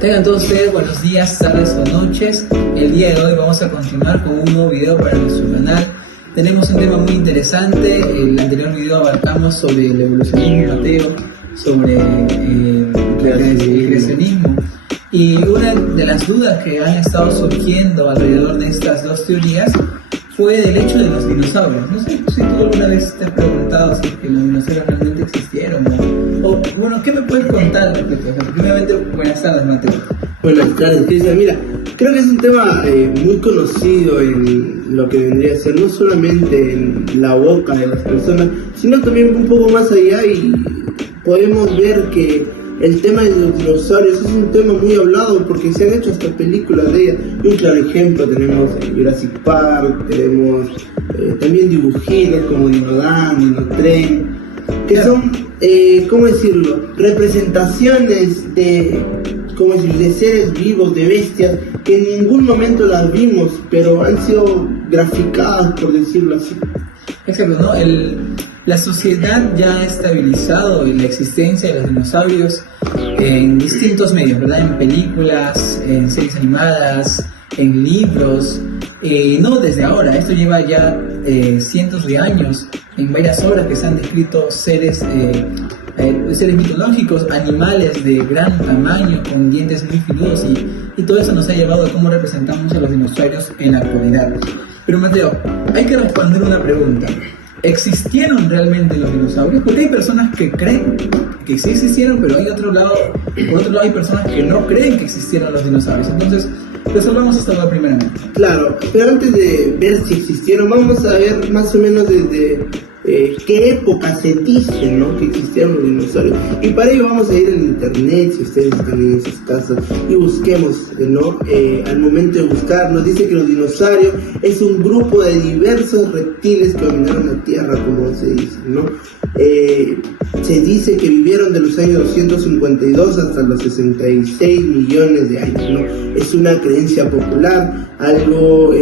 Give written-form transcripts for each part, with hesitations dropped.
Tengan todos ustedes buenos días, tardes o noches. El día de hoy vamos a continuar con un nuevo video para nuestro canal. Tenemos un tema muy interesante. El anterior video abarcamos sobre el evolucionismo, Mateo, sobre el creacionismo. Y una de las dudas que han estado surgiendo alrededor de estas dos teorías fue del hecho de los dinosaurios. No sé si tú alguna vez te has preguntado si es que los dinosaurios realmente existieron o bueno, ¿qué me puedes contar al respecto? O sea, primeramente, buenas tardes, Mateo. Buenas tardes, Cristian. Mira, creo que es un tema muy conocido en lo que vendría a ser no solamente en la boca de las personas, sino también un poco más allá, y podemos ver que el tema de los dinosaurios es un tema muy hablado porque se han hecho hasta películas de ella. Y un claro ejemplo tenemos Jurassic Park, tenemos también dibujitos como Dinodan, Dinotren, que son, ¿cómo decirlo?, representaciones de seres vivos, de bestias, que en ningún momento las vimos, pero han sido graficadas, por decirlo así. Exacto, ¿no? La sociedad ya ha estabilizado la existencia de los dinosaurios en distintos medios, ¿verdad? En películas, en series animadas, en libros, no desde ahora, esto lleva ya cientos de años, en varias obras que se han descrito seres mitológicos, animales de gran tamaño, con dientes muy filudos, y todo eso nos ha llevado a cómo representamos a los dinosaurios en la actualidad. Pero Mateo, hay que responder una pregunta. ¿Existieron realmente los dinosaurios? Porque hay personas que creen que sí existieron, pero por otro lado hay personas que no creen que existieron los dinosaurios. Entonces, resolvamos esta duda primeramente. Claro, pero antes de ver si existieron, vamos a ver más o menos desde qué época se dice, ¿no?, que existieron los dinosaurios. Y para ello vamos a ir en internet, si ustedes están en sus casas, y busquemos, ¿no? Al momento de buscar, nos dice que los dinosaurios es un grupo de diversos reptiles que dominaron la Tierra, como se dice, ¿no? Se dice que vivieron de los años 252 hasta los 66 millones de años, ¿no? Es una creencia popular, algo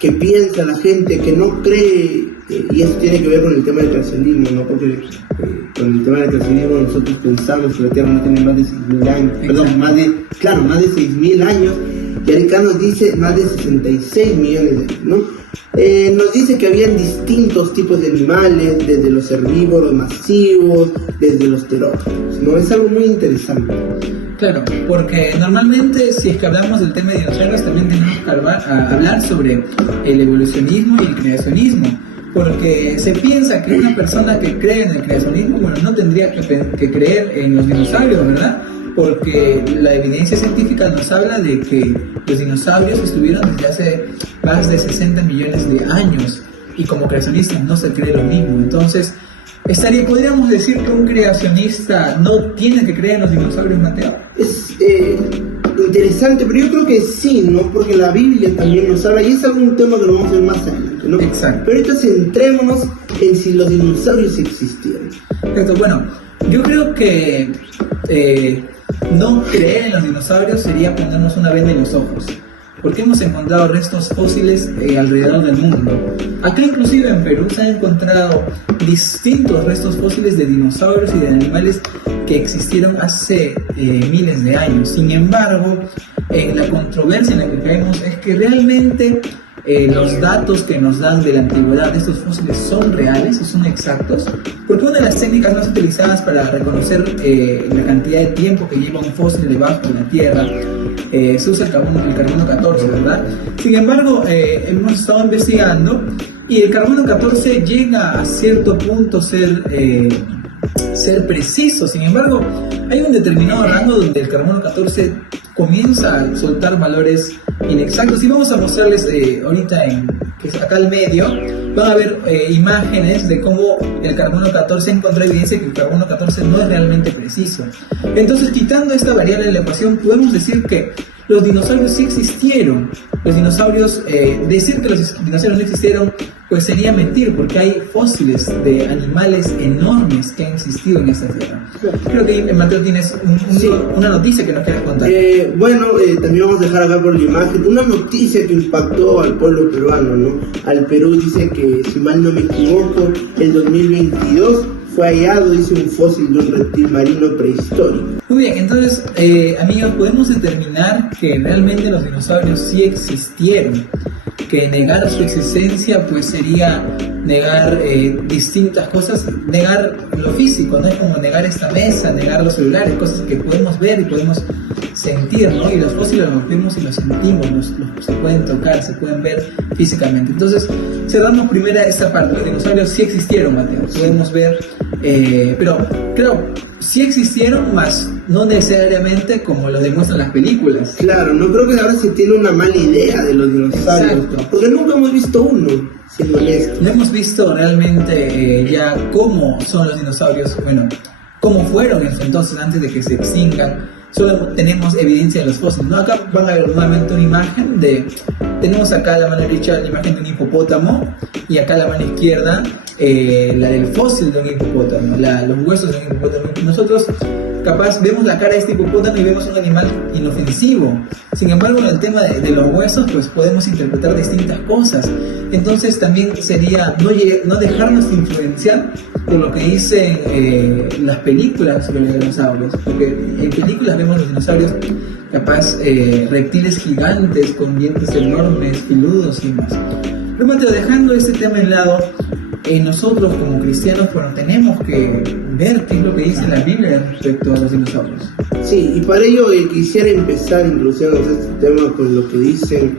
que piensa la gente, que no cree. Y eso tiene que ver con el tema del creacionismo, ¿no? Porque con el tema del creacionismo nosotros pensamos que la Tierra no tiene más de 6.000 años, perdón, más de 6.000 años, y acá nos dice más de 66 millones de años, ¿no? Nos dice que habían distintos tipos de animales, desde los herbívoros masivos, desde los terópodos, ¿no? Es algo muy interesante. Claro, porque normalmente si es que hablamos del tema de dinosaurios también tenemos que hablar sobre el evolucionismo y el creacionismo. Porque se piensa que una persona que cree en el creacionismo, bueno, no tendría que creer en los dinosaurios, ¿verdad? Porque la evidencia científica nos habla de que los dinosaurios estuvieron desde hace más de 60 millones de años, y como creacionistas no se cree lo mismo. Entonces, ¿podríamos decir que un creacionista no tiene que creer en los dinosaurios, Mateo? Es interesante, pero yo creo que sí, ¿no? Porque la Biblia también nos habla, y es algún tema que lo vamos a ver más adelante, ¿no? Exacto. Pero ahorita centrémonos en si los dinosaurios existieron. Exacto. Bueno, yo creo que no creer en los dinosaurios sería ponernos una venda en los ojos, porque hemos encontrado restos fósiles alrededor del mundo. Acá inclusive en Perú se han encontrado distintos restos fósiles de dinosaurios y de animales que existieron hace miles de años. Sin embargo, la controversia en la que caemos es que realmente los datos que nos dan de la antigüedad de estos fósiles son reales o son exactos, porque una de las técnicas más utilizadas para reconocer la cantidad de tiempo que lleva un fósil debajo de la Tierra se usa el carbono 14, ¿verdad? Sin embargo, hemos estado investigando y el carbono 14 llega a cierto punto ser preciso. Sin embargo, hay un determinado rango donde el carbono 14 comienza a soltar valores inexactos, y vamos a mostrarles ahorita que es acá al medio, van a ver imágenes de cómo el carbono 14 encontró evidencia que el carbono 14 no es realmente preciso. Entonces, quitando esta variable de la ecuación, podemos decir que los dinosaurios sí existieron. Los dinosaurios, decir que los dinosaurios no existieron, pues sería mentir, porque hay fósiles de animales enormes que han existido en esta tierra. Creo que, Mateo, tienes una noticia que nos quieras contar. También vamos a dejar acá por la imagen una noticia que impactó al pueblo peruano, ¿no? Al Perú. Dice que, si mal no me equivoco, el 2022 fue hallado, dice, un fósil de un reptil marino prehistórico. Muy bien, entonces, amigos, podemos determinar que realmente los dinosaurios sí existieron, que negar su existencia pues sería negar distintas cosas, negar lo físico, ¿no? Es como negar esta mesa, negar los celulares, cosas que podemos ver y podemos sentir, ¿no? Y los fósiles los vemos y los sentimos, se pueden tocar, se pueden ver físicamente. Entonces, cerramos primero esta parte. Los dinosaurios sí existieron, Mateo, podemos ver, pero creo, sí existieron, más no necesariamente como lo demuestran las películas. Claro, no creo que ahora se tiene una mala idea de los dinosaurios. Exacto. Porque nunca hemos visto uno, siendo honesto. No hemos visto realmente ya cómo son los dinosaurios, bueno, cómo fueron en su entonces antes de que se extingan. Solo tenemos evidencia de los fósiles, ¿no? Acá van a ver nuevamente una imagen tenemos acá a la mano derecha la imagen de un hipopótamo y acá a la mano izquierda la del fósil de un hipopótamo, los huesos de un hipopótamo. Nosotros capaz vemos la cara de este hipopótamo y vemos un animal inofensivo. Sin embargo, en el tema de los huesos, pues podemos interpretar distintas cosas. Entonces también sería no dejarnos influenciar por lo que dicen las películas sobre los dinosaurios, porque en películas vemos los dinosaurios capaz reptiles gigantes con dientes enormes, filudos y más. Pero Mateo, dejando este tema en lado, nosotros como cristianos, bueno, tenemos que ver qué es lo que dice la Biblia respecto a los dinosaurios. Sí, y para ello quisiera empezar introduciéndonos a este tema con lo que dicen,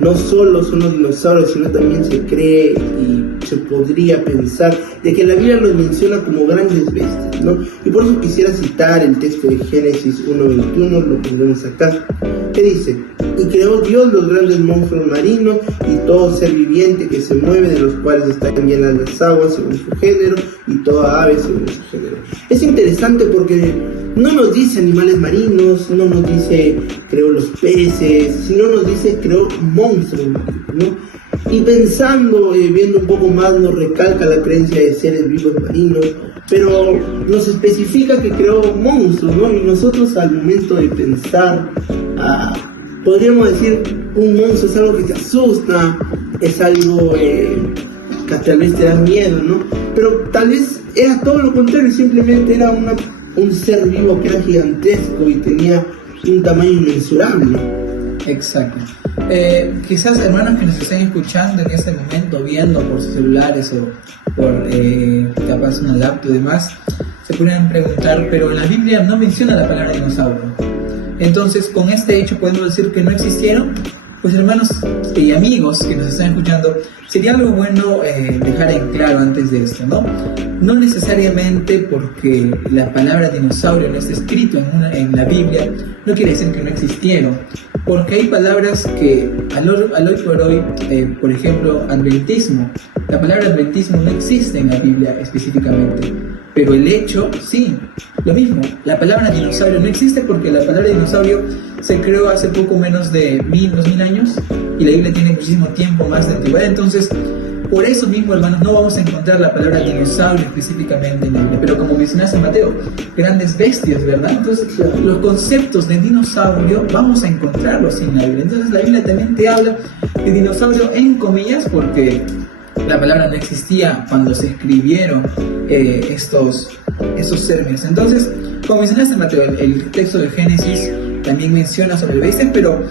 no solo son los dinosaurios, sino también se cree y se podría pensar de que la Biblia los menciona como grandes bestias, ¿no? Y por eso quisiera citar el texto de Génesis 1:21, lo pondremos acá, que dice: y creó Dios los grandes monstruos marinos y todo ser viviente que se mueve, de los cuales están llenas las aguas según su género, y toda ave según su género. Es interesante porque no nos dice animales marinos, no nos dice creó los peces, sino nos dice creó monstruos marinos, ¿no? Y pensando, viendo un poco más, nos recalca la creencia de seres vivos marinos, pero nos especifica que creó monstruos, ¿no? Y nosotros al momento de pensar, podríamos decir, un monstruo es algo que te asusta, es algo que tal vez te da miedo, ¿no? Pero tal vez era todo lo contrario, simplemente era un ser vivo que era gigantesco y tenía un tamaño inmensurable. Exacto. Quizás hermanos que nos estén escuchando en este momento, viendo por sus celulares o por capaz una laptop y demás, se pueden preguntar, pero la Biblia no menciona la palabra dinosaurio. Entonces, con este hecho podemos decir que no existieron. Pues hermanos y amigos que nos están escuchando, sería algo bueno dejar en claro antes de esto, ¿no? No necesariamente porque la palabra dinosaurio no esté escrito en la Biblia, no quiere decir que no existieron, porque hay palabras que al hoy por hoy, por ejemplo, adventismo, la palabra adventismo no existe en la Biblia específicamente, pero el hecho sí. Lo mismo, la palabra dinosaurio no existe porque la palabra dinosaurio se creó hace poco menos de 2000 años y la Biblia tiene muchísimo tiempo más de antigüedad. Entonces, por eso mismo, hermanos, no vamos a encontrar la palabra dinosaurio específicamente en la Biblia, pero como mencionaste, Mateo, grandes bestias, ¿verdad? Entonces, los conceptos de dinosaurio vamos a encontrarlos en la Biblia. Entonces, la Biblia también te habla de dinosaurio en comillas porque la palabra no existía cuando se escribieron estos términos. Entonces, como mencionaste, Mateo, el texto de Génesis también menciona sobre bestias, pero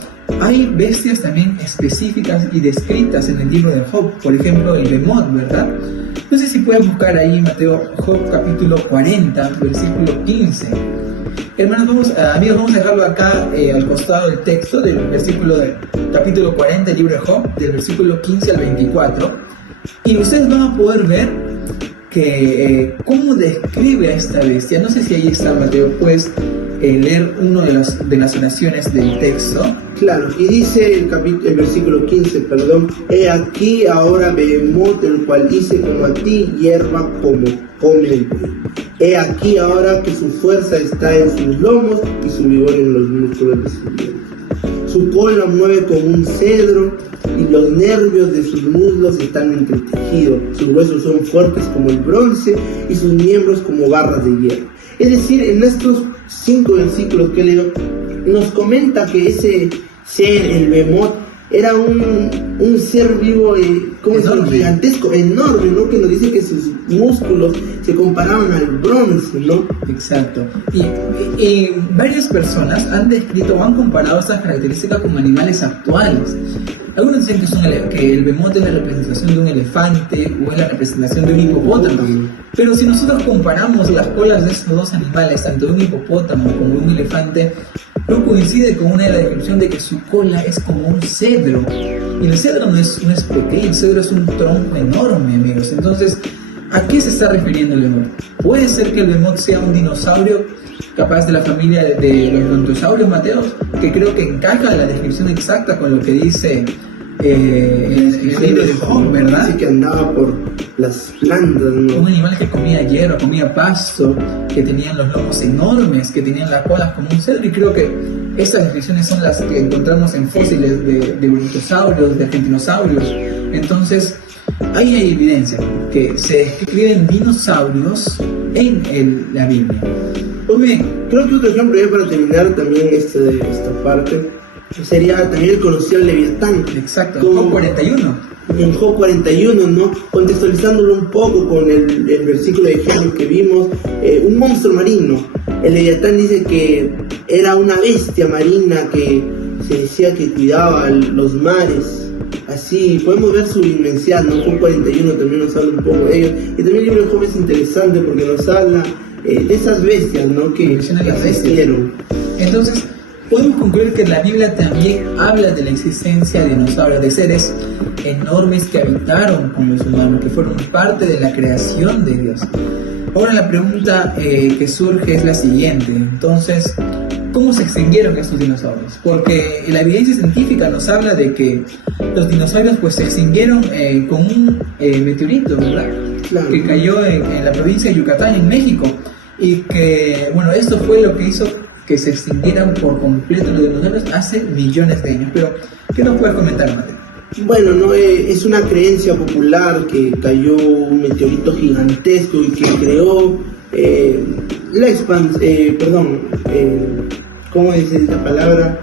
hay bestias también específicas y descritas en el libro de Job. Por ejemplo, el Behemoth, ¿verdad? No sé si puedes buscar ahí, Mateo, Job capítulo 40, versículo 15. Hermanos, amigos, vamos a dejarlo acá al costado del texto del versículo del capítulo 40 del libro de Job, del versículo 15 al 24. Y ustedes van a poder ver que cómo describe a esta bestia. No sé si ahí está, Mateo, puedes leer uno de las oraciones del texto. Claro, y dice el versículo 15, he aquí ahora Behemoth, el cual dice como a ti, hierba como come el buey. He aquí ahora que su fuerza está en sus lomos y su vigor en los músculos de sus dientes. Su cola mueve como un cedro y los nervios de sus muslos están entretejidos. Sus huesos son fuertes como el bronce y sus miembros como barras de hierro. Es decir, en estos 5 versículos que leo, nos comenta que ese ser, el Behemoth, era un ser vivo ¿cómo es? Enorme. Gigantesco, enorme, ¿no? Que nos dice que sus músculos se comparaban al bronce, ¿no? Exacto. Y varias personas han descrito o han comparado estas características con animales actuales. Algunos dicen que el bemote es la representación de un elefante o es la representación de un hipopótamo. Pero si nosotros comparamos las colas de estos dos animales, tanto de un hipopótamo como de un elefante, no coincide con una descripción de que su cola es como un cedro. Y el cedro no es pequeño, el cedro es un tronco enorme, amigos. Entonces, ¿a qué se está refiriendo el bemote? Puede ser que el bemote sea un dinosaurio capaz de la familia de los brontosaurios, Mateos, que creo que encaja la descripción exacta con lo que dice el libro de Job, ¿verdad? Dice que andaba por las plantas, ¿no? Un animal que comía hierro, comía pasto, que tenían los lomos enormes, que tenían las colas como un cedro, y creo que estas descripciones son las que encontramos en fósiles de brontosaurios, de argentinosaurios. Entonces, ahí hay evidencia que se describen dinosaurios en la Biblia. Pues bien, creo que otro ejemplo ya para terminar también esta parte sería también el conocido Leviatán. Exacto, Como Job 41. en Job 41, ¿no? Contextualizándolo un poco con el versículo de Génesis que vimos, un monstruo marino. El Leviatán dice que era una bestia marina que se decía que cuidaba los mares. Así podemos ver su inmensidad, ¿no? Job 41 también nos habla un poco de ello. Y también el libro de Job es interesante porque nos habla de esas bestias, ¿no? Que existieron. Entonces, podemos concluir que la Biblia también habla de la existencia de dinosaurios, de seres enormes que habitaron con los humanos, que fueron parte de la creación de Dios. Ahora la pregunta que surge es la siguiente. Entonces, ¿cómo se extinguieron estos dinosaurios? Porque la evidencia científica nos habla de que los dinosaurios pues se extinguieron con un meteorito, ¿verdad? Claro. Que cayó en la provincia de Yucatán, en México. Y que, bueno, esto fue lo que hizo que se extinguieran por completo los dinosaurios hace millones de años. Pero, ¿qué nos puedes comentar, Mateo? Bueno, no es una creencia popular que cayó un meteorito gigantesco y que creó la expansión, ¿cómo dice esta palabra?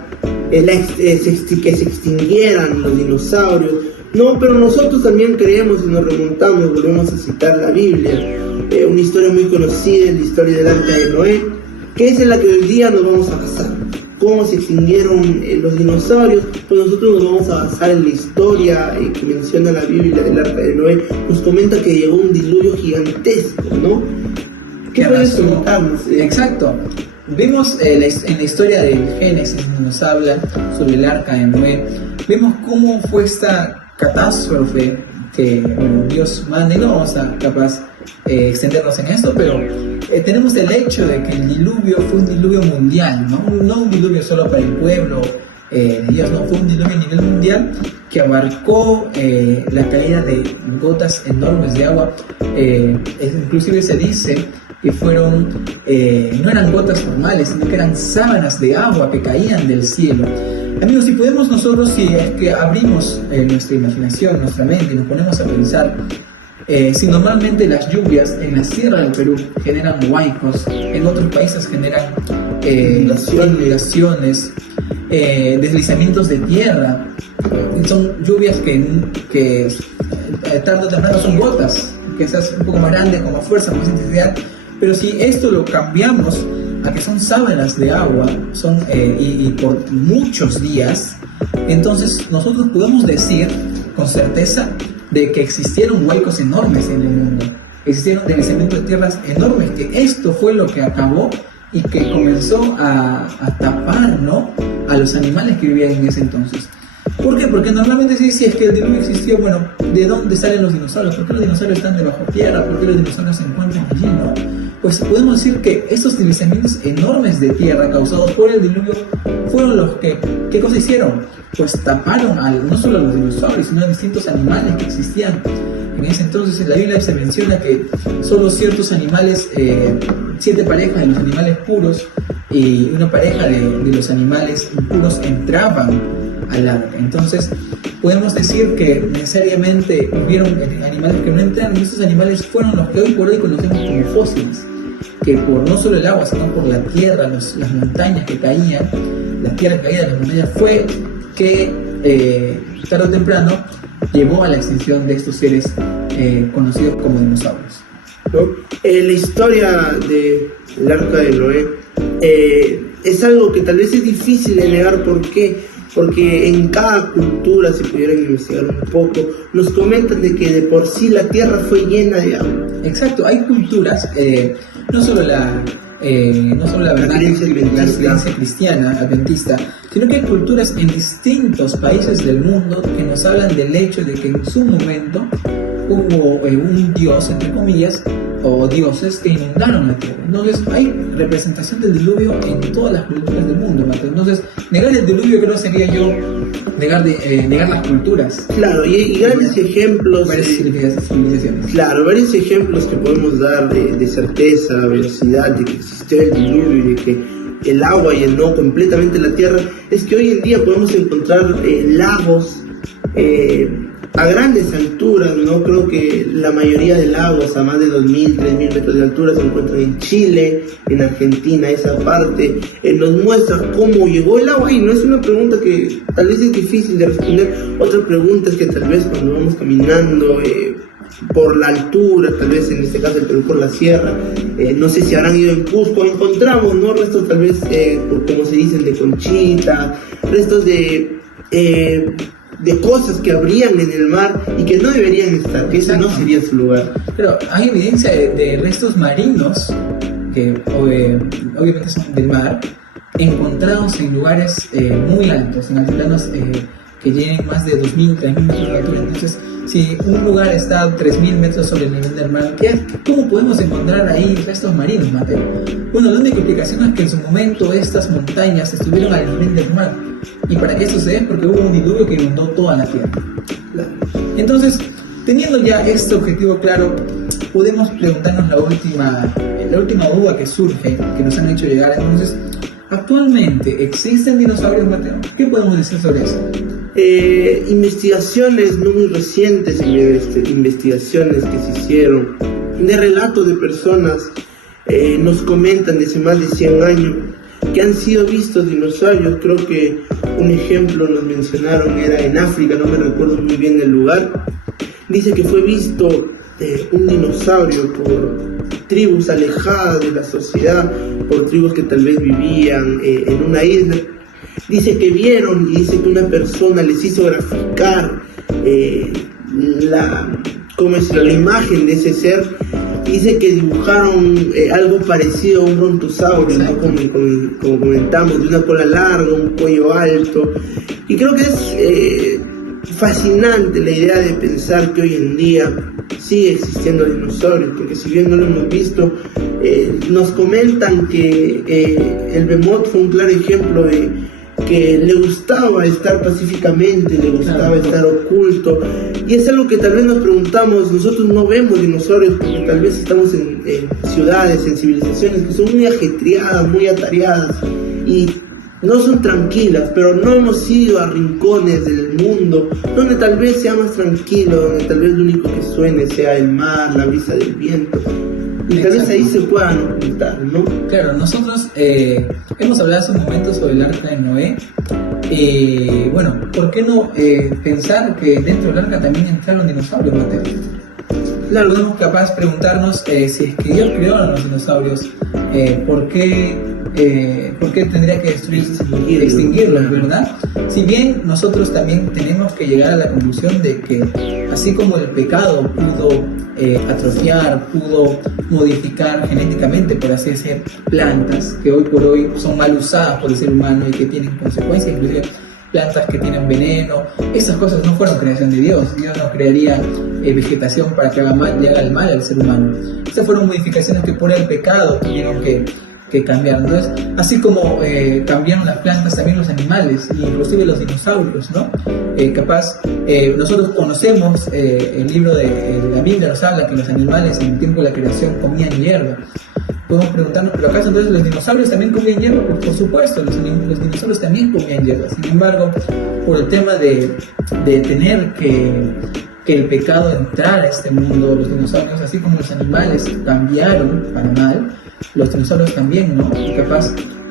Que se extinguieran los dinosaurios. No, pero nosotros también creemos y nos remontamos, volvemos a citar la Biblia, una historia muy conocida, la historia del Arca de Noé, que es en la que hoy día nos vamos a basar. ¿Cómo se extinguieron los dinosaurios? Pues nosotros nos vamos a basar en la historia que menciona la Biblia del Arca de Noé. Nos comenta que llegó un diluvio gigantesco, ¿no? ¿Qué puedes comentarnos? Exacto. Vemos en la historia del Génesis, nos habla sobre el Arca de Noé. Vemos cómo fue esta catástrofe que Dios manda, y no vamos a capaz extendernos en esto, pero tenemos el hecho de que el diluvio fue un diluvio mundial, no un diluvio solo para el pueblo de Dios, no, fue un diluvio a nivel mundial que abarcó la caída de gotas enormes de agua. Inclusive se dice que fueron, no eran gotas normales, sino que eran sábanas de agua que caían del cielo. Amigos, si podemos nosotros, si es que abrimos nuestra imaginación, nuestra mente y nos ponemos a pensar, si normalmente las lluvias en la sierra del Perú generan huaicos, en otros países generan inundaciones, deslizamientos de tierra, son lluvias que tarde o temprano son gotas, que se hacen un poco más grandes, con más fuerza, con más intensidad, pero si esto lo cambiamos a que son sábanas de agua, y por muchos días, entonces nosotros podemos decir con certeza de que existieron huecos enormes en el mundo, existieron deslizamientos de tierras enormes, que esto fue lo que acabó y que comenzó a tapar, ¿no?, a los animales que vivían en ese entonces. ¿Por qué? Porque normalmente si es que el diluvio existió, bueno, ¿de dónde salen los dinosaurios? ¿Por qué los dinosaurios están debajo tierra? ¿Por qué los dinosaurios se encuentran allí, no? Pues podemos decir que estos deslizamientos enormes de tierra causados por el diluvio fueron los que, ¿qué cosa hicieron? Pues taparon no solo a los dinosaurios, sino a distintos animales que existían en ese entonces. En la Biblia se menciona que solo ciertos animales, 7 parejas de los animales puros y una pareja de los animales impuros entraban al arca. Entonces podemos decir que necesariamente hubieron animales que no entraron, y esos animales fueron los que hoy por hoy conocemos como fósiles, que por no solo el agua, sino por la tierra, las montañas que caían, la tierra caída de las montañas, fue que tarde o temprano llevó a la extinción de estos seres conocidos como dinosaurios, ¿no? La historia del Arca de Noé es algo que tal vez es difícil de negar. ¿Por qué? Porque en cada cultura, si pudieran investigar un poco, nos comentan de que de por sí la tierra fue llena de agua. Exacto, hay culturas, no solo la verdad, la creencia cristiana adventista, sino que hay culturas en distintos países del mundo que nos hablan del hecho de que en su momento hubo un dios, entre comillas, o dioses que inundaron la tierra. Entonces hay representación del diluvio en todas las culturas del mundo, Mateo. Entonces negar el diluvio creo sería yo negar las culturas. Claro, y grandes ejemplos. Varias civilizaciones. Claro, varios ejemplos que podemos dar de certeza, veracidad, de que existió el diluvio y de que el agua llenó completamente la tierra, es que hoy en día podemos encontrar lagos a grandes alturas, ¿no? Creo que la mayoría de lagos a más de 2.000, 3.000 metros de altura se encuentran en Chile, en Argentina. Esa parte nos muestra cómo llegó el agua, y no es una pregunta que tal vez es difícil de responder. Otra pregunta es que tal vez cuando vamos caminando por la altura, tal vez en este caso el Perú por la sierra, no sé si habrán ido en Cusco, encontramos, ¿no?, restos tal vez, como se dicen, de conchita, restos de cosas que habrían en el mar y que no deberían estar, que ese no sería su lugar. Pero hay evidencia de restos marinos, que obviamente son del mar, encontrados en lugares muy altos, en altiplanos que tienen más de 2.000, 3.000 metros de altura. Entonces, si un lugar está a 3.000 metros sobre el nivel del mar, ¿cómo podemos encontrar ahí restos marinos, Mateo? Bueno, la única explicación es que en su momento estas montañas estuvieron al nivel del mar. Y para que eso se dé porque hubo un diluvio que inundó toda la tierra. Entonces, teniendo ya este objetivo claro, podemos preguntarnos la última duda que surge, que nos han hecho llegar. Entonces, ¿actualmente existen dinosaurios, Mateo? ¿Qué podemos decir sobre eso? Investigaciones no muy recientes, investigaciones que se hicieron de relatos de personas, nos comentan desde más de 100 años que han sido vistos dinosaurios. Creo que un ejemplo nos mencionaron era en África, no me recuerdo muy bien el lugar. Dice que fue visto un dinosaurio por tribus alejadas de la sociedad, por tribus que tal vez vivían en una isla. Dice que vieron, y dice que una persona les hizo graficar la imagen de ese ser. Dice que dibujaron algo parecido a un brontosaurio, ¿no? Como comentamos, de una cola larga, un cuello alto. Y creo que es fascinante la idea de pensar que hoy en día sigue existiendo dinosaurios, porque si bien no lo hemos visto, nos comentan que el Behemoth fue un claro ejemplo de que le gustaba estar pacíficamente, le gustaba estar oculto, y es algo que tal vez nos preguntamos. Nosotros no vemos dinosaurios porque tal vez estamos en ciudades, en civilizaciones que son muy ajetreadas, muy atareadas, y no son tranquilas, pero no hemos ido a rincones del mundo donde tal vez sea más tranquilo, donde tal vez lo único que suene sea el mar, la brisa del viento. Y tal vez ahí se puedan ocultar, ¿no? Claro, nosotros hemos hablado hace un momento sobre el Arca de Noé. Bueno, ¿por qué no pensar que dentro del Arca también entraron dinosaurios, Mateo? Claro, podemos capaz preguntarnos si es que Dios creó a los dinosaurios, ¿por qué tendría que extinguirlos, verdad? Si bien nosotros también tenemos que llegar a la conclusión de que así como el pecado pudo atrofiar, pudo modificar genéticamente, por así decir, plantas que hoy por hoy son mal usadas por el ser humano y que tienen consecuencias, inclusive plantas que tienen veneno, esas cosas no fueron creación de Dios. Dios no crearía vegetación para que le haga el mal al ser humano. Estas fueron modificaciones que por el pecado tuvieron que cambiar. Entonces, así como cambiaron las plantas, también los animales, inclusive los dinosaurios, ¿no? Nosotros conocemos el libro de la Biblia, nos habla que los animales en el tiempo de la creación comían hierba. Podemos preguntarnos, ¿pero acaso entonces los dinosaurios también comían hierba? Pues por supuesto, los dinosaurios también comían hierba. Sin embargo, por el tema de tener que el pecado entrara a este mundo, los dinosaurios, así como los animales, cambiaron para mal. Los dinosaurios también, ¿no? Y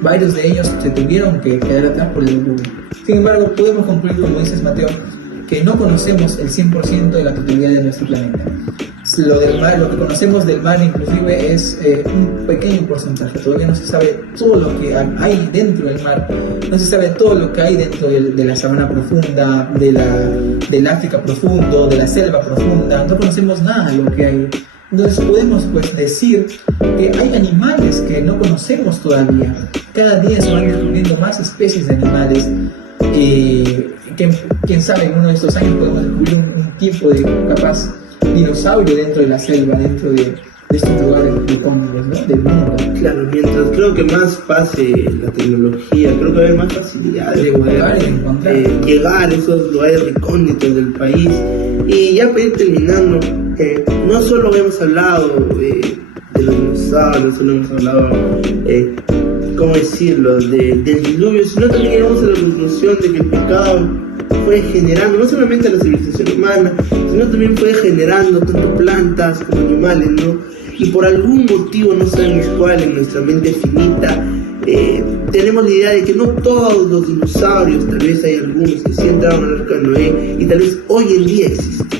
varios de ellos se tuvieron que quedar atrás por el diluvio. Sin embargo, podemos concluir, como dices, Mateo, que no conocemos el 100% de la totalidad de nuestro planeta. Lo del mar, lo que conocemos del mar inclusive es un pequeño porcentaje. Todavía no se sabe todo lo que hay dentro del mar, no se sabe todo lo que hay dentro de la sabana profunda, del África profundo, de la selva profunda. No conocemos nada de lo que hay. Entonces podemos pues decir que hay animales que no conocemos todavía. Cada día se van descubriendo más especies de animales. Quién sabe, en uno de estos años podemos descubrir un tipo de capaz dinosaurio dentro de la selva, dentro de estos lugares recónditos, ¿no?, del mundo. Claro, mientras creo que más pase la tecnología, creo que va a haber más facilidad de poder llegar a esos lugares recónditos del país. Y ya para ir terminando, no solo hemos hablado de los dinosaurios, solo hemos hablado, ¿cómo decirlo?, del diluvio, sino también llegamos a la conclusión de que el pecado fue generando no solamente a la civilización humana, sino también fue generando tanto plantas como animales, ¿no? Y por algún motivo, no sabemos cuál, en nuestra mente finita, tenemos la idea de que no todos los dinosaurios, tal vez hay algunos que sí entraron al arca de Noé y tal vez hoy en día existen.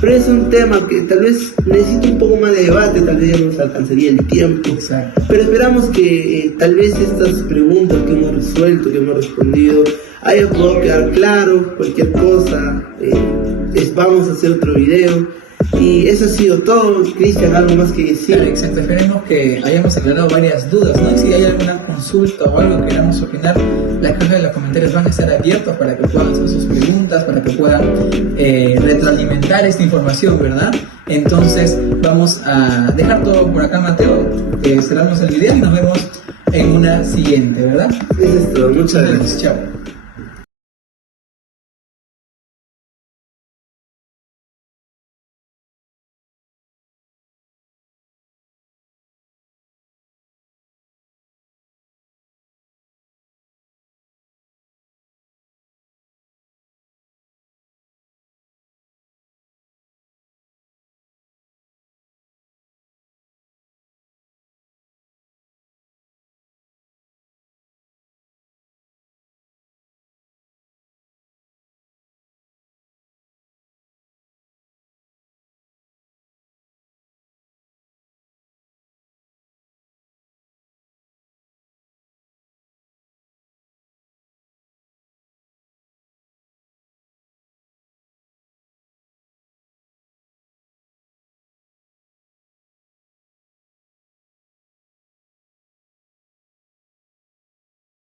Pero es un tema que tal vez necesita un poco más de debate, tal vez ya nos alcanzaría el tiempo. Exacto. Pero esperamos que tal vez estas preguntas que hemos resuelto, que hemos respondido, haya podido quedar claro. Cualquier cosa, vamos a hacer otro video. Y eso ha sido todo. Cristian, ¿algo más que decir? Claro, exacto. Esperemos que hayamos aclarado varias dudas, ¿no? Y si hay alguna consulta o algo que queramos opinar, la caja de los comentarios van a estar abiertos para que puedan hacer sus preguntas, para que puedan retroalimentar esta información, ¿verdad? Entonces vamos a dejar todo por acá, Mateo. Cerramos el video y nos vemos en una siguiente, ¿verdad? Eso es todo. Muchas gracias. Chao.